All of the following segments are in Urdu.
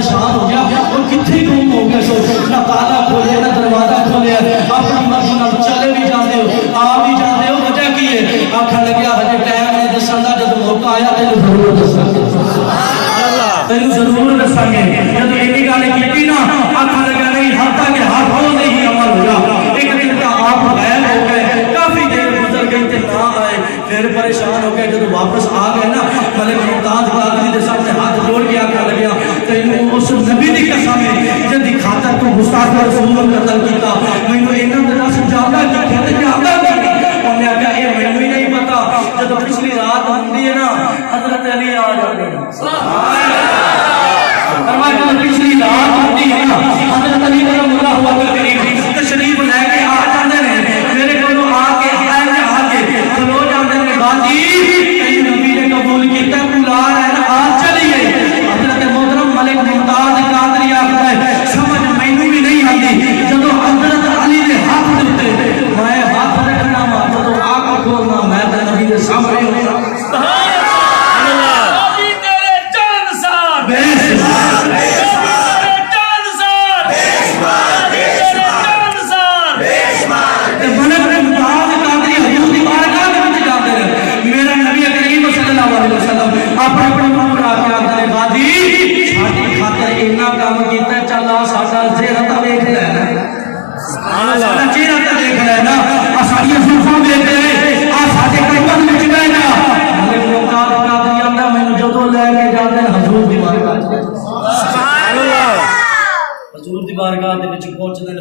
پریشان ہو گیا وہ کتنے گم ہو گیا سو نہ تالا کھولے نہ دروازہ کھولے اپنی مرضی نال چلے بھی جاندے ہو آ بھی جاندے ہو وجہ کی ہے آکھا لگیا ہجے ٹائم نہیں دسن دا جب موقع آیا تینوں ضرور دساں گے تینوں ضرور دساں گے جب اینی گل کیتی نا آکھا لگا نہیں ہاتھاں کے ہاتھوں سے ہی عمل ہوا ایک دن کا آپ غائب ہو گئے کافی دیر گزر گئی تے نہ آئے پھر پریشان ہو گئے جب واپس آ گئے نا ملک ممتاز قادری دے سامنے ہاتھ جوڑ کے آکھا لگیا تینوں اس نبی دی قسم ہے جن دی خاطر تو گستاخ رسول قتل کیتا مینوں انہاں دے نال سمجھاوندا کہ کہندے جاندا انہیں آگیا یہ مینوں ہی نہیں پتا جب پچھلی رات ہوندی ہے نا حضرت علی آ جاتے ہیں فرمایا جب پچھلی رات ہوندی ہے نا حضرت علی کرم اللہ وجہ کریم تشریف لے کے آ جاتے ہیں میرے کو آ کے کھلو جاتے ہیں باجی کئی نبی نے قبول کیتا بلا رہے ہیں آ چلیے حضرت محترم ملک ممتاز قادری آخر ہے سمجھ مینوں بھی نہیں آتی جب حضرت علی نے ہاتھ دیتے میں ہاتھ رکھنا ماں جب آنکھ کھولنا میں تے نبی کے سامنے ہونا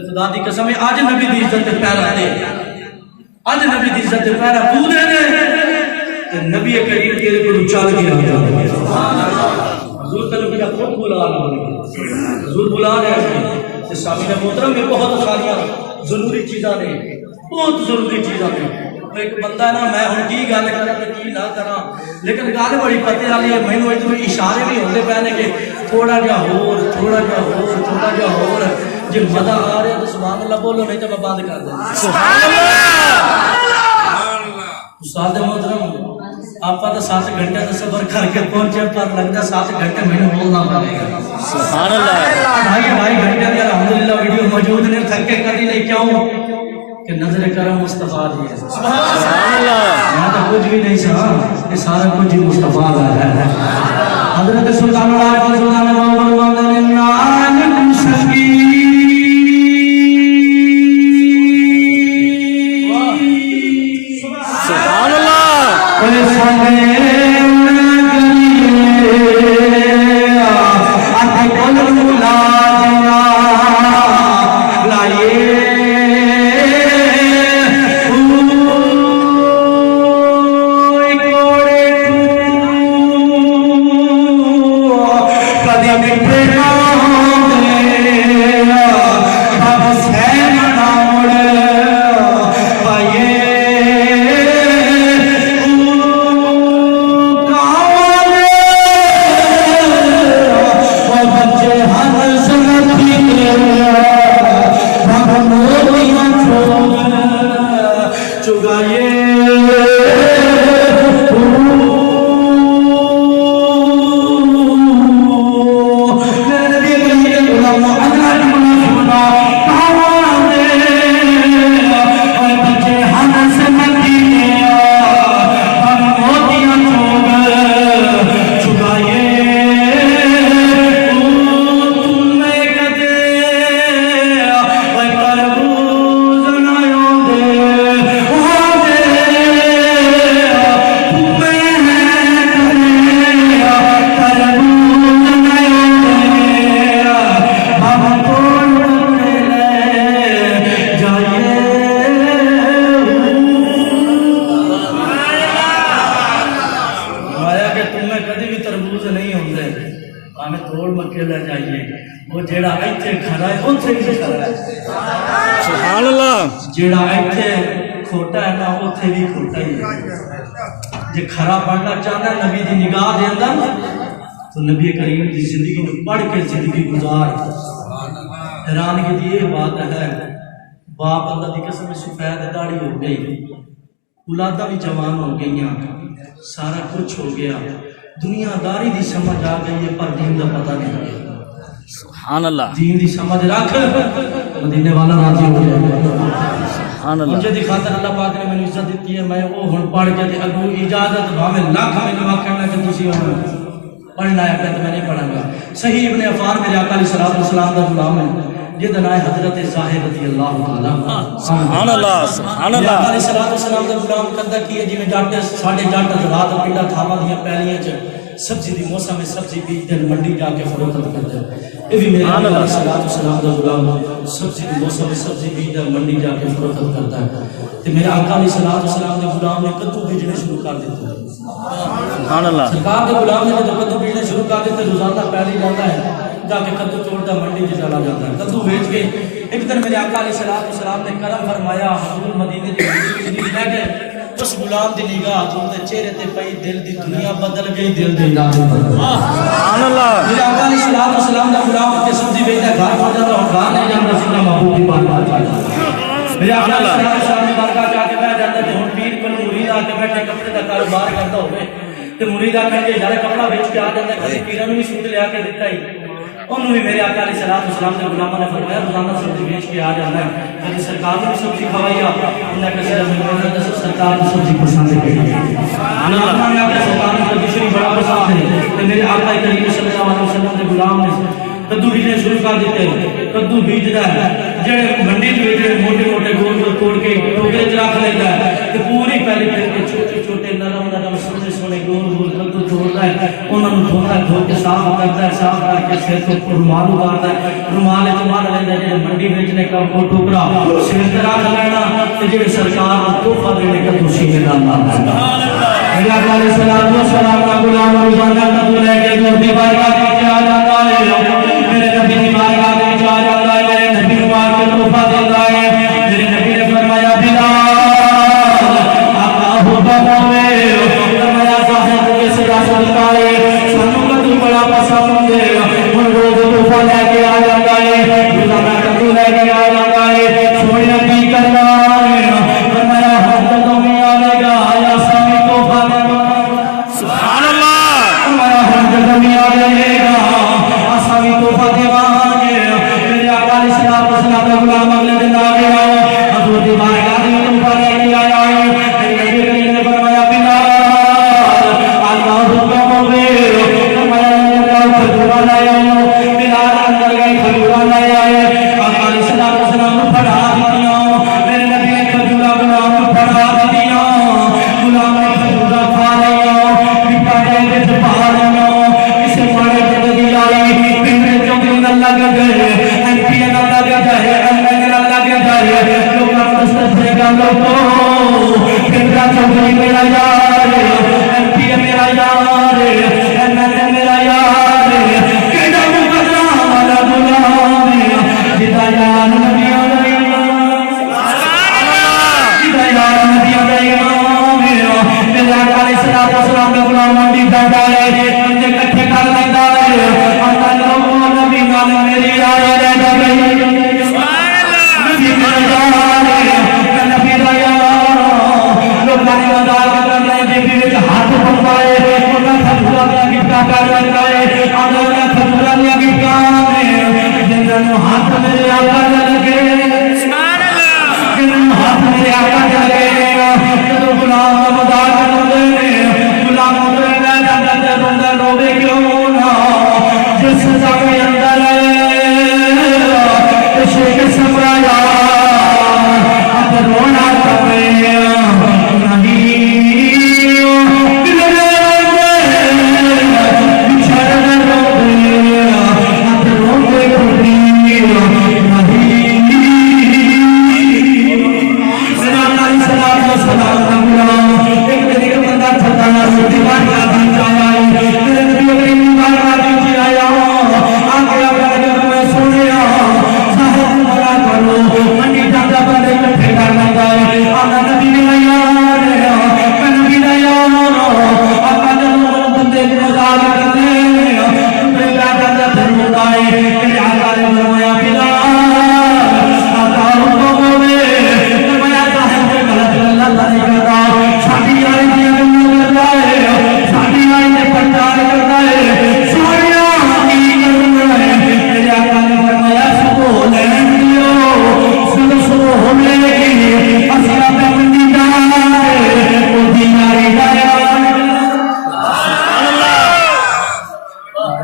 خدا دی قسم ہے آج نبی دی عزت پہرا دے آج نبی دی عزت پہرا تو دے دے نبی کریم تیرے کو چل گیا حضور تلو کیا خود بلا رہا حضور بلا رہے ہیں سامنے محترم میں بہت ساریاں ضروری چیزاں نے بہت ضروری چیزاں نے ایک بندہ نا میں ہوں کی گل کرا تے کی نہ کرا لیکن گل بڑی پتے والی ہے مینوں اتنے اشارے بھی ہوندے پے نے کہ تھوڑا جہا ہور تھوڑا جہا ہور تھوڑا جہا ہور جی مزہ آ رہا ہے تو سبحان اللہ بولو نہیں تو میں بند کر دیں سبحان اللہ استاد محترم آپ کا 7 گھنٹے کا سفر کر کے پہنچے پر لگتا 7 گھنٹے میں نے بولنا پڑے گا سبحان اللہ 2.5 گھنٹے کے الحمدللہ ویڈیو موجود نے تھکے کبھی نہیں کیوں کہ نظر کرم مصطفیٰ دی ہے سبحان اللہ میں تو کچھ بھی نہیں سنا یہ سارا کچھ ہی مصطفیٰ کا ہے حضرت سلطان اللہ سلطان محمد نام سکی سبحان اللہ جیڑا ایتھے کھوٹا ہے نا اوتھے بھی کھوٹا ہی ہے جے کھرا بننا چاہتا ہے نبی دی نگاہ دے اندر تو نبی کریم دی زندگی کو پڑھ کے زندگی گزار حیران کی یہ بات ہے باپ اللہ دی قسم سفید داڑھی ہو گئی اولاداں بھی جوان ہو گئیاں سارا کچھ ہو گیا دنیا داری دی سمجھ آ گئی ہے پر دین دا پتہ نہیں سبحان اللہ دین دی سمجھ رکھ مدینے والا راضی ہو جائے سبحان اللہ مجھے دی خاطر اللہ پاک نے میں عزت دیتی ہے میں وہ ہن پڑھ کے تے اگو اجازت بھاویں لاکھ میں نوا کرنا کہ تسی ہن پڑھنا ہے کہ میں نہیں پڑھاں گا صحیح ابن عفان میرے آقا علیہ السلام دا غلام ہے جہد نام حضرت ظاہر رضی اللہ تعالی سبحان اللہ سبحان اللہ آقا علیہ السلام دا غلام کردا کی ہے جویں جٹ ساڈے جٹ حضرات پنڈا تھاواں دیاں پیلیاں چ سبزی دی موسم میں سبزی بیچ دن منڈی جا کے فروخت کرتا ہے یہ بھی میرے آقا علیہ السلام دا غلام سبزی دی موسم میں سبزی بیچ دن منڈی جا کے فروخت کرتا ہے تے میرے آقا علیہ السلام دے غلام نے کدو بیچنے شروع کر دیتے سبحان اللہ سرکار کے غلام نے جب کدو بیچنے شروع کر دیتے روزانہ پہلے جاتا ہے جا کے کدو توڑتا منڈی میں چلا جاتا ہے کدو بیچ کے ایک دن میرے آقا علیہ السلام نے کرم فرمایا حضور مدینے دی مدینے لے گئے اس غلام دی نگاہ حضور دے چہرے تے پئی دل دی دنیا بدل گئی دل دی علاقے بدل سبحان اللہ میرے آقا علیہ السلام دا غلام کے سبزی بیچتا گھر پہنچ جاتا اور گھر نہیں جاتا سیدھا محبوب کی بارگاہ میرے آقا علیہ السلام کی بارگاہ جا کے بیٹھ جاتا تے ہن پیر کول مرید آ کے بیٹھے کپڑے دا کاروبار کرتا ہوئے تے مرید آ کے یار کپڑا بیچ کے آ جاتا ہے کبھی پیراں نوں بھی سود لے کے دتا ہی انہوں بھی میرے آقا علیہ السلام کے غلاموں نے فرمایا روزانہ سبزی بیچ کے آ جانا ہے کبھی سرکار نے بھی سبزی کھوائی انہوں نے کہا سرکار نے سبزی پسند ہے اللہ نے آپ سرکار نے سبزی شریف بڑا پسند ہے کہ میرے آقا کریم صلی اللہ علیہ وسلم کے غلام نے کدو بیجنے شروع کر دیتے کدو بیجدا ہے جڑے منڈی وچ موٹے موٹے گول گول توڑ کے ٹوکرے چ رکھ لیندا ہے تے پوری پہلی پھر کے چھوٹے چھوٹے نرم نرم سونے سونے گول گول کدو توڑدا ہے انہاں نوں دھوتا ہے دھو کے صاف کرتا ہے صاف کر کے سر تے رومال اتارتا ہے رومال تے مار لیندا ہے جڑے منڈی ویچنے کا وہ ٹوکرا سر تے رکھ لینا تے جڑے سرکار نوں تحفہ دینے کا سینے نال مارنا سبحان اللہ میرے آقا علیہ السلام کا غلام روزانہ کدو لے کے گھر دی بارگاہ وچ آ جاتا ہے میرے نبی کی بارگاہ میں آ جاتا ہے میرے نبی کو آ کے تحفہ دیتا ہے میرے نبی نے فرمایا بلال آقا حکم ہے فرمایا ظاہر کے سزا سنتا ہے سانو کدو بڑا پسند ہے ہن روز تحفہ لے کے آ جاتا ہے روزانہ کدو لے کے آ جاتا ہے سونے کی کرنا ہے فرمایا ہر کدو میں آئے گا یا سامنے تحفہ دے گا سبحان اللہ فرمایا ہر کدو میں آئے گا آسانی تحفہ دیوانگے میرے آقا علیہ السلام کا غلام اگلے دن آ گیا حضور دی بارگاہ میں تحفہ لے کے آیا ہے میرے نبی کریم نے فرمایا بلال اللہ حکم ہے فرمایا اللہ کھجورا لے آؤ بلال اندر گئے کھجورا لے آئے آقا علیہ السلام کو پڑھا دیا میرے نبی نے کھجورا غلام کو پڑھا دیا غلام نے کھجورا کھا لیا پٹا دے کے پہا لیا اسے پڑھے پڑھ دیا اللہ کا گھر ایم پی این اللہ کا گھر ایم این اللہ کا گھر لوگ مستفے کا لوگوں پھرا چوکری میرا یار ایم پی این میرا یار ایم این میرا یار کیڑا مقدرہ والا غلام ہدایات نبی علیہ ہدایات نبی علیہ میرے آقا علیہ السلام کا غلام منڈی بیٹھا ہے بندے اکٹھے کر لیتا ہے میری آیا رہ گئی نبی میرا یار نبی دا یار لوگ نے مدار کرنا ہے بی بی ہاتھ پکائے انہاں کھجورا دیا گفٹا کر لیتا ہے انہاں کھجورا دیا گفٹا نے جنہاں ہاتھ میرے آقا دے لگے سبحان اللہ جنہاں ہاتھ میرے آقا دے لگے جدوں غلام کا مدار کرتے ہیں غلام اندر لے جاتا تے روندا روے کیوں نہ جس سزا کے اندر شیخ سمرایا اب رونا پڑے نہیں دل بچھڑ روتے اب روتے پڑی نہیں سلام و سلام ایک دن ایک بندہ تھتا ہے دیوار کا بھی آیا میرے نبی کریم بارگاہ میں آیا آگے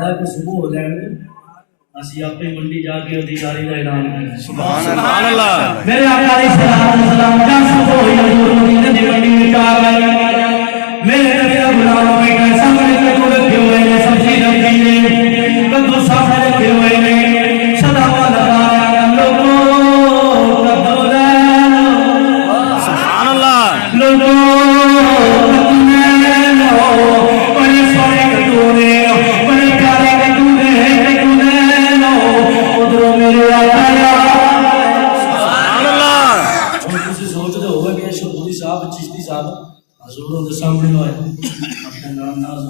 ہے کہ صبح ہو جائے گا اسی اپنی منڈی جا کے ادھیکاری کا اعلان کریں سبحان اللہ میرے آقا علیہ الصلوۃ والسلام جب صبح ہوئی حضور مدینے کی منڈی میں آ گئے میرے نبی کا غلام بیٹا سامنے کدو رکھے ہوئے نے سبزی رکھی ہے کدو سامنے رکھے ہوئے نے صداوا لگایا لوگوں کدو لے لو سبحان اللہ لوگوں کدو لے لو بڑے سونے کدو نے بڑے پیارے کدو نے کدو لے لو ادھر میرے آقا سبحان اللہ تسی سوچتے ہوگا کہ شبوری صاحب چشتی صاحب حضور دے سامنے ہوئے اپنے نام ناز